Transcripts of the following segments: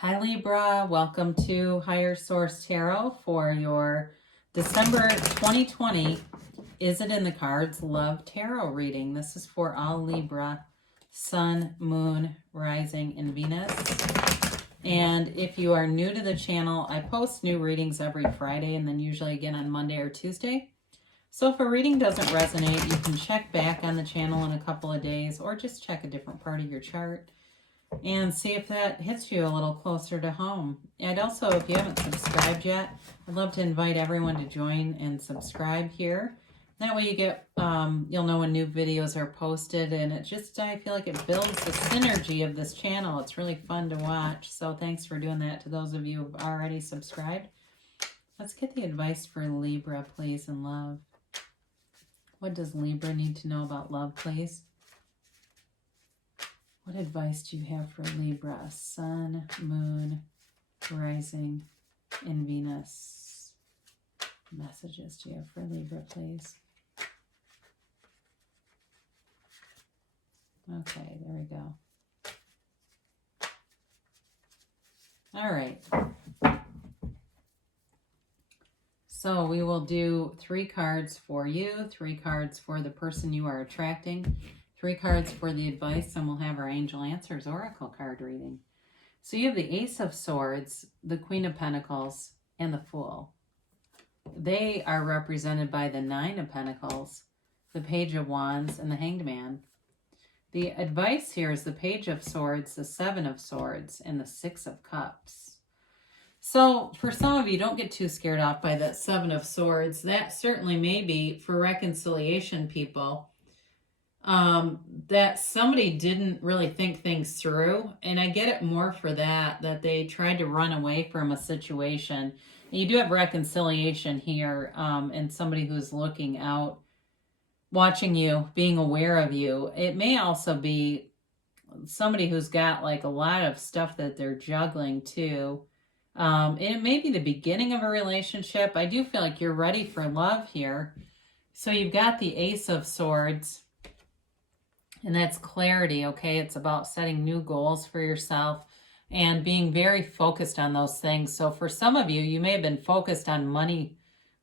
Hi Libra, welcome to Higher Source Tarot for your December 2020 Is It in the Cards Love Tarot reading. This is for all Libra, Sun, Moon, Rising, and Venus. And if you are new to the channel, I post new readings every Friday and then usually again on Monday or Tuesday. So if a reading doesn't resonate, you can check back on the channel in a couple of days or just check a different part of your chart and see if that hits you a little closer to home. And also, if you haven't subscribed yet, I'd love to invite everyone to join and subscribe here. That way you get, you'll know when new videos are posted, and it just, I feel like it builds the synergy of this channel. It's really fun to watch, so thanks for doing that to those of you who've already subscribed. Let's get the advice for Libra, please, and love. What does Libra need to know about love, please? What advice do you have for Libra? Sun, Moon, Rising, and Venus. What messages do you have for Libra, please? Okay, there we go. All right. So we will do 3 cards for you, 3 cards for the person you are attracting, 3 cards for the advice, and we'll have our Angel Answers Oracle card reading. So you have the Ace of Swords, the Queen of Pentacles, and the Fool. They are represented by the 9 of Pentacles, the Page of Wands, and the Hanged Man. The advice here is the Page of Swords, the 7 of Swords, and the 6 of Cups. So for some of you, don't get too scared off by that 7 of Swords. That certainly may be for reconciliation people. That somebody didn't really think things through, and I get it more for that they tried to run away from a situation. And you do have reconciliation here, and somebody who's looking out, watching you, being aware of you. It may also be somebody who's got like a lot of stuff that they're juggling too. And it may be the beginning of a relationship. I do feel like you're ready for love here. So you've got the Ace of Swords, and that's clarity, okay? It's about setting new goals for yourself and being very focused on those things. So for some of you, you may have been focused on money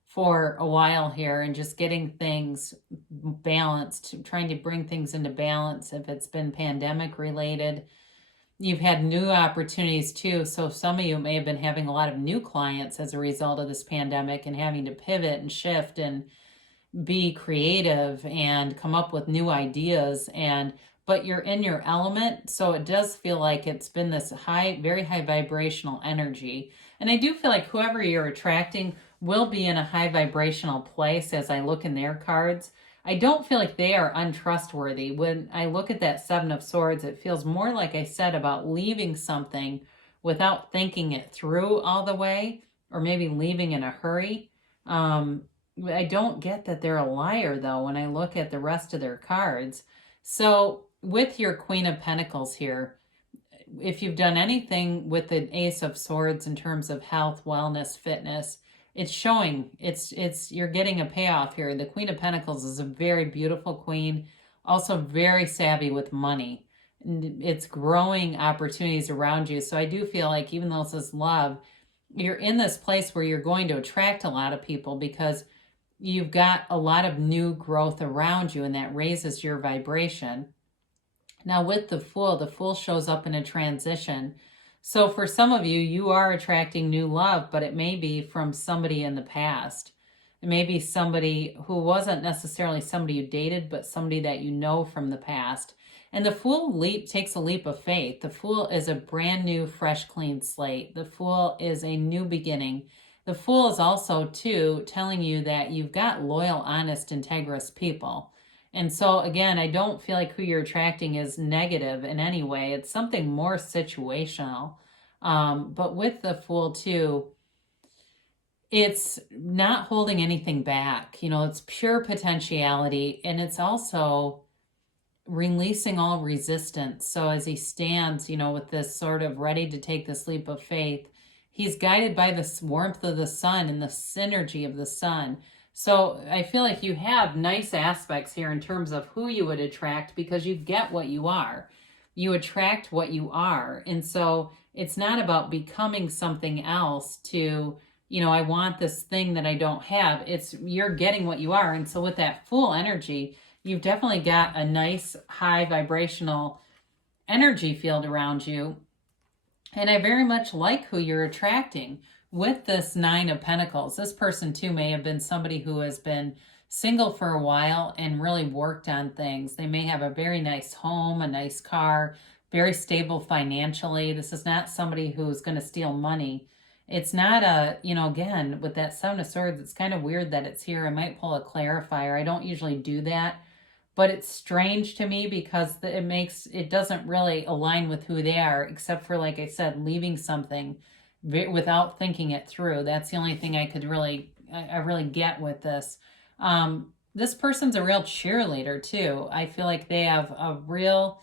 for a while here and just getting things balanced, trying to bring things into balance if it's been pandemic related. You've had new opportunities too. So some of you may have been having a lot of new clients as a result of this pandemic and having to pivot and shift and be creative and come up with new ideas, but you're in your element. So it does feel like it's been this very high vibrational energy. And I do feel like whoever you're attracting will be in a high vibrational place as I look in their cards. I don't feel like they are untrustworthy. When I look at that 7 of Swords, it feels more like I said about leaving something without thinking it through all the way, or maybe leaving in a hurry. I don't get that they're a liar, though, when I look at the rest of their cards. So with your Queen of Pentacles here, if you've done anything with the Ace of Swords in terms of health, wellness, fitness, it's showing. You're getting a payoff here. The Queen of Pentacles is a very beautiful queen, also very savvy with money. It's growing opportunities around you. So I do feel like even though this is love, you're in this place where you're going to attract a lot of people because you've got a lot of new growth around you, and that raises your vibration. Now with the Fool shows up in a transition. So for some of you, you are attracting new love, but it may be from somebody in the past. It may be somebody who wasn't necessarily somebody you dated, but somebody that you know from the past. And the Fool takes a leap of faith. The Fool is a brand new, fresh, clean slate. The Fool is a new beginning. The Fool is also, too, telling you that you've got loyal, honest, integrous people. And so, again, I don't feel like who you're attracting is negative in any way. It's something more situational. But with the Fool, too, it's not holding anything back. You know, it's pure potentiality, and it's also releasing all resistance. So as he stands, you know, with this sort of ready to take this leap of faith, he's guided by the warmth of the sun and the synergy of the sun. So I feel like you have nice aspects here in terms of who you would attract because you get what you are. You attract what you are. And so It's not about becoming something else to, I want this thing that I don't have. It's you're getting what you are. And so with that Fool energy, you've definitely got a nice high vibrational energy field around you. And I very much like who you're attracting with this Nine of Pentacles. This person too may have been somebody who has been single for a while and really worked on things. They may have a very nice home, a nice car, very stable financially. This is not somebody who's going to steal money. It's not a, again, with that Seven of Swords, it's kind of weird that it's here. I might pull a clarifier. I don't usually do that, but it's strange to me because it doesn't really align with who they are, except for, like I said, leaving something without thinking it through. That's the only thing I really get with this. This person's a real cheerleader too. I feel like they have a real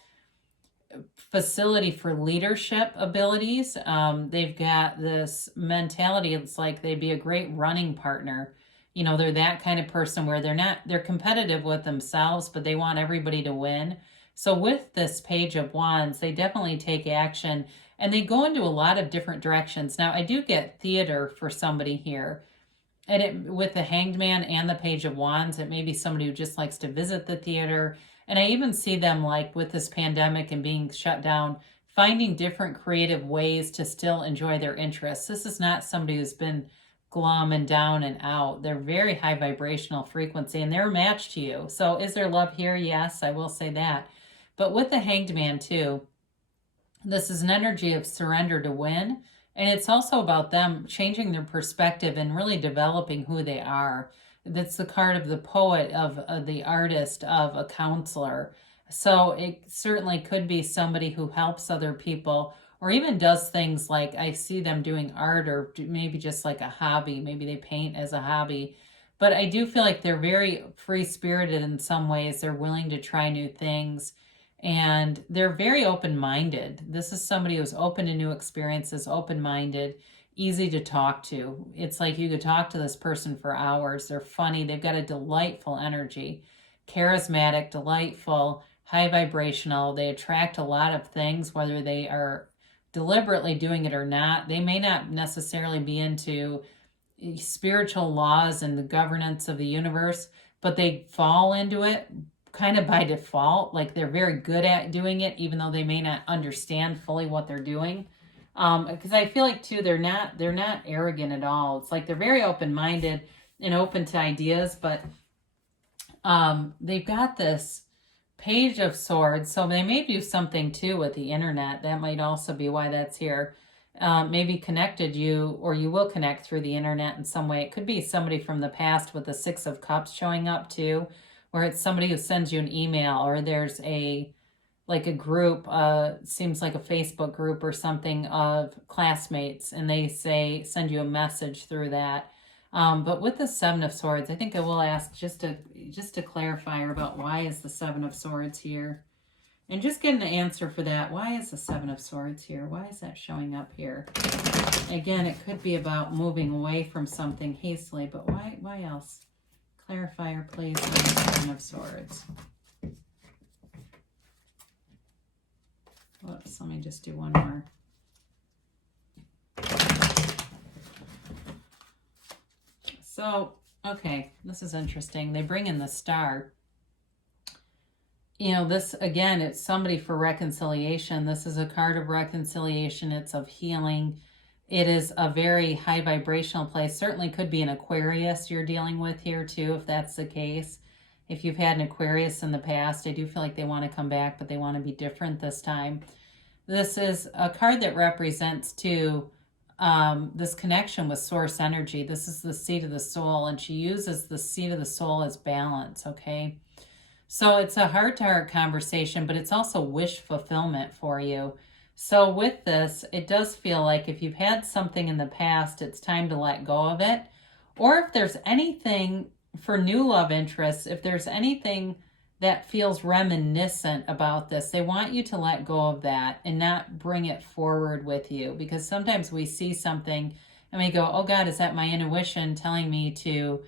facility for leadership abilities. They've got this mentality. It's like they'd be a great running partner. They're that kind of person where they're competitive with themselves, but they want everybody to win. So with this Page of Wands, they definitely take action and they go into a lot of different directions. Now, I do get theater for somebody here. And with the Hanged Man and the Page of Wands, it may be somebody who just likes to visit the theater. And I even see them, like with this pandemic and being shut down, finding different creative ways to still enjoy their interests. This is not somebody who's been glum and down and out. They're very high vibrational frequency and they're a match to you. So is there love here? Yes, I will say that. But with the Hanged Man too, this is an energy of surrender to win. And it's also about them changing their perspective and really developing who they are. That's the card of the poet, of the artist, of a counselor. So it certainly could be somebody who helps other people or even does things like I see them doing art or maybe just like a hobby. Maybe they paint as a hobby. But I do feel like they're very free-spirited in some ways. They're willing to try new things. And they're very open-minded. This is somebody who's open to new experiences, open-minded, easy to talk to. It's like you could talk to this person for hours. They're funny. They've got a delightful energy, charismatic, delightful, high vibrational. They attract a lot of things, whether they are deliberately doing it or not. They may not necessarily be into spiritual laws and the governance of the universe, but they fall into it kind of by default. Like they're very good at doing it, even though they may not understand fully what they're doing. Because I feel like too, they're not arrogant at all. It's like they're very open-minded and open to ideas, but they've got this Page of Swords. So they may do something too with the internet. That might also be why that's here. Maybe connected you, or you will connect through the internet in some way. It could be somebody from the past with the Six of Cups showing up too, where it's somebody who sends you an email, or there's a group, seems like a Facebook group or something of classmates, and they send you a message through that. But with the Seven of Swords, I think I will ask just to clarify about why is the Seven of Swords here, and just get an answer for that. Why is the Seven of Swords here? Why is that showing up here? Again, it could be about moving away from something hastily, but why else? Clarifier, please, on the Seven of Swords. Whoops, let me just do one more. So, okay, this is interesting. They bring in the Star. This, again, it's somebody for reconciliation. This is a card of reconciliation. It's of healing. It is a very high vibrational place. Certainly could be an Aquarius you're dealing with here too, if that's the case. If you've had an Aquarius in the past, I do feel like they want to come back, but they want to be different this time. This is a card that represents too this connection with source energy. This is the seat of the soul, and she uses the seat of the soul as balance, okay? So it's a heart-to-heart conversation, but it's also wish fulfillment for you. So with this, it does feel like if you've had something in the past, it's time to let go of it. Or if there's anything for new love interests, if there's anything that feels reminiscent about this, they want you to let go of that and not bring it forward with you. Because sometimes we see something and we go, oh God, is that my intuition telling me to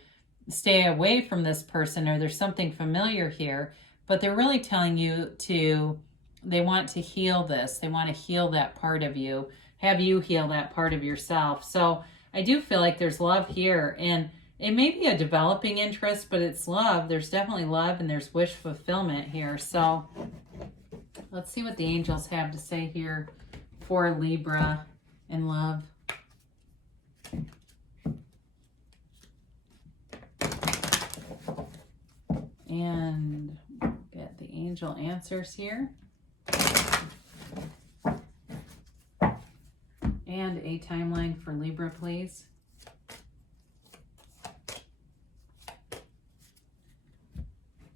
stay away from this person, or there's something familiar here? But they're really telling you they want to heal this. They want to heal that part of you. have you heal that part of yourself. So I do feel like there's love here, and it may be a developing interest, but it's love. There's definitely love, and there's wish fulfillment here. So let's see what the angels have to say here for Libra and love. And get the angel answers here. And a timeline for Libra, please.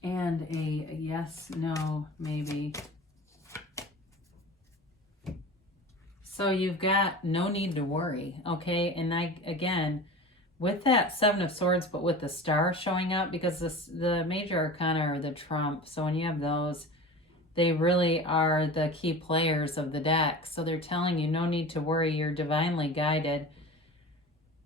And a yes, no, maybe. So you've got no need to worry, okay? And again, with that Seven of Swords, but with the star showing up, because the major arcana are the trump. So when you have those, they really are the key players of the deck. So they're telling you no need to worry. You're divinely guided.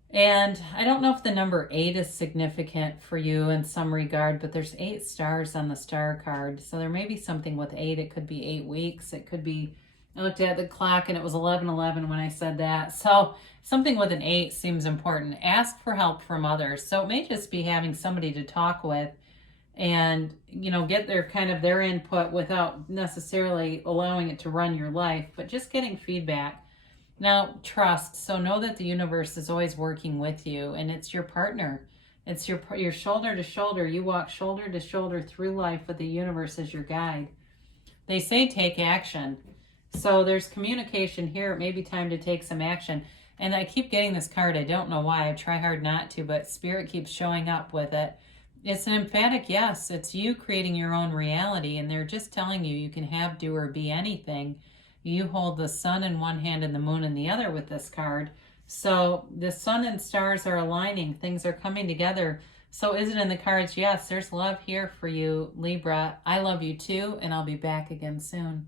And I don't know if the number 8 is significant for you in some regard, but there's 8 stars on the star card. So there may be something with 8. It could be 8 weeks. It could be, I looked at the clock and it was 11:11 when I said that. So something with an 8 seems important. Ask for help from others. So it may just be having somebody to talk with and, get their input without necessarily allowing it to run your life, but just getting feedback. Now, trust. So know that the universe is always working with you, and it's your partner. It's your shoulder to shoulder. You walk shoulder to shoulder through life with the universe as your guide. They say take action. So there's communication here. It may be time to take some action. And I keep getting this card. I don't know why. I try hard not to, but Spirit keeps showing up with it. It's an emphatic yes. It's you creating your own reality, and they're just telling you can have, do, or be anything. You hold the sun in one hand and the moon in the other with this card. So the sun and stars are aligning. Things are coming together. So is it in the cards? Yes, there's love here for you, Libra. I love you too, and I'll be back again soon.